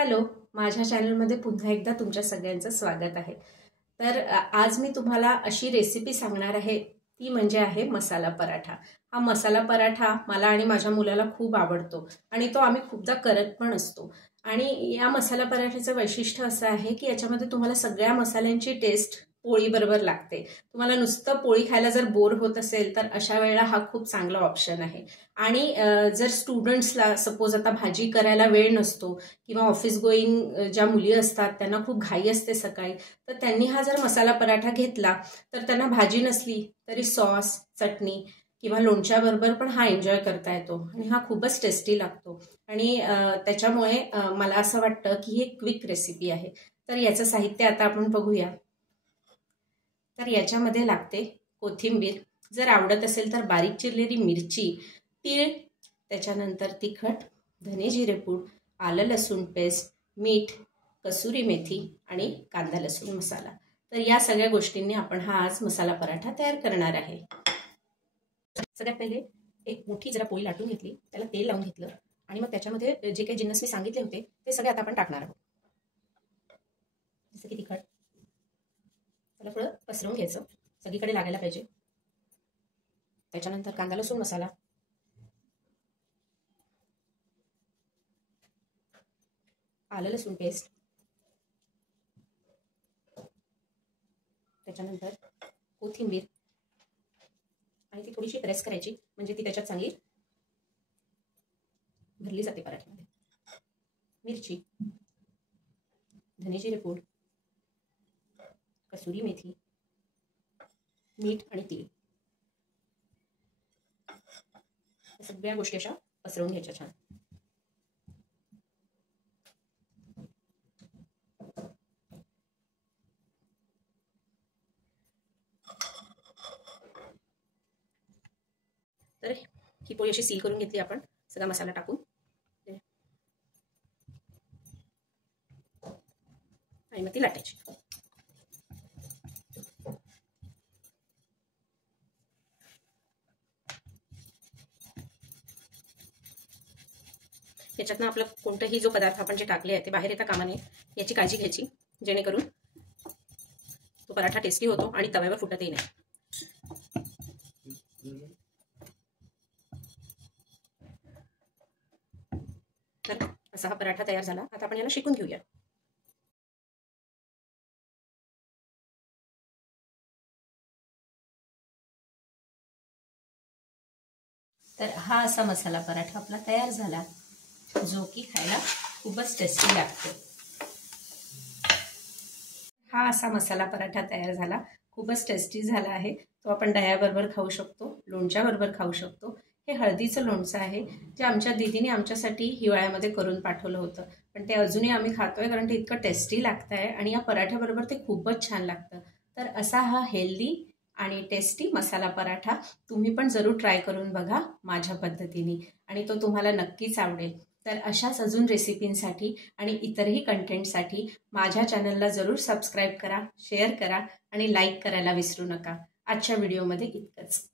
Hello, माझ्या चॅनलमध्ये पुन्हा एकदा तुमच्या सगळ्यांचं स्वागत आहे। तर आज मी तुम्हाला अशी रेसिपी सांगणार आहे, ती म्हणजे आहे मसाला पराठा। हा मसाला पराठा मला आणि माझ्या मुलाला खूप आवडतो आणि तो आम्ही खूपदा करत पण असतो। आणि या मसाला पराठ्याचं वैशिष्ट्य असं आहे की याच्यामध्ये तुम्हाला सगळ्या मसाल्यांची टेस्ट पोळी बरोबर लागते। तुम्हाला नुसतं पोळी खायला जर बोर होत असेल तर अशा वेळेला हा खूप चांगला ऑप्शन आहे। आणि जर स्टुडंट्सला सपोज आता भाजी करायला वेळ नसतो किंवा ऑफिस गोईंग ज्या मुली असतात त्यांना खूप घाई असते सकाळी, तर त्यांनी हा जर मसाला पराठा घेतला तर त्यांना भाजी नसली तरी सॉस, चटणी किंवा लोणच्याबरोबर पण हा एन्जॉय करता येतो आणि हा खूपच टेस्टी लागतो। आणि त्याच्यामुळे मला असं वाटतं की ही क्विक रेसिपी आहे। तर याचं साहित्य आता आपण बघूया। तर याच्यामध्ये लागते कोथिंबीर, जर आवडत असेल तर बारीक चिरलेली मिरची, तीळ, त्याच्यानंतर तिखट, धने जिरे पूड, आलं लसूण पेस्ट, मीठ, कसुरी मेथी आणि कांदा लसूण मसाला। तर या सगळ्या गोष्टींनी आपण हा आज मसाला पराठा तयार करणार आहे। सगळ्यात पहिले एक मोठी जरा पोळी लाटून घेतली, त्याला तेल लावून घेतलं आणि मग त्याच्यामध्ये जे काही जिन्नस मी सांगितले होते ते सगळे आता आपण टाकणार आहोत। जसं की तिखट, त्याला थोडं पसरवून घ्यायचं, सगळीकडे लागायला पाहिजे। त्याच्यानंतर कांदा लसूण मसाला, आलं लसूण पेस्ट, त्याच्यानंतर कोथिंबीर आणि ती थोडीशी प्रेस करायची म्हणजे ती त्याच्यात चांगली भरली जाते पराठ्यामध्ये। मिरची, धने जिरे पूड, कसुरी मेथी, मीठ आणि तीळ, सगळ्या गोष्टी अशा पसरवून घ्यायच्या छान। तर ही पोळी अशी सील करून घेतली आपण सगळा मसाला टाकून, आणि मग ती लाटायची। याच्यातनं आपलं कोणताही जो पदार्थ आपण जे टाकले आहे ते बाहेर येता कामा नये याची काळजी घ्यायची, जेणेकरून तो पराठा टेस्टी होतो आणि तव्यावर फुटतही नाही। तर असा हा पराठा तयार झाला। आता आपण याला शेकून घेऊया। तर हा असा मसाला पराठा आपला तयार झाला, जो की खायला खूपच टेस्टी लागतो। हा असा मसाला पराठा तयार झाला, खूपच टेस्टी झाला आहे। तो आपण दह्याबरोबर खाऊ शकतो, लोणच्याबरोबर खाऊ शकतो। हे हळदीचं लोणचं आहे, जे आमच्या दीदीने आमच्यासाठी हिवाळ्यामध्ये करून पाठवलं होतं, पण ते अजूनही आम्ही खातोय कारण ते इतकं टेस्टी लागतं आहे आणि या पराठ्याबरोबर ते खूपच छान लागतं। तर असा हा हेल्दी आणि टेस्टी मसाला पराठा तुम्ही पण जरूर ट्राय करून बघा माझ्या पद्धतीने, आणि तो तुम्हाला नक्कीच आवडेल। तर अशाच अजून रेसिपींसाठी आणि इतरही कंटेंटसाठी माझ्या चॅनलला जरूर सबस्क्राईब करा, शेअर करा आणि लाईक करायला विसरू नका। आजच्या व्हिडिओमध्ये इतकंच।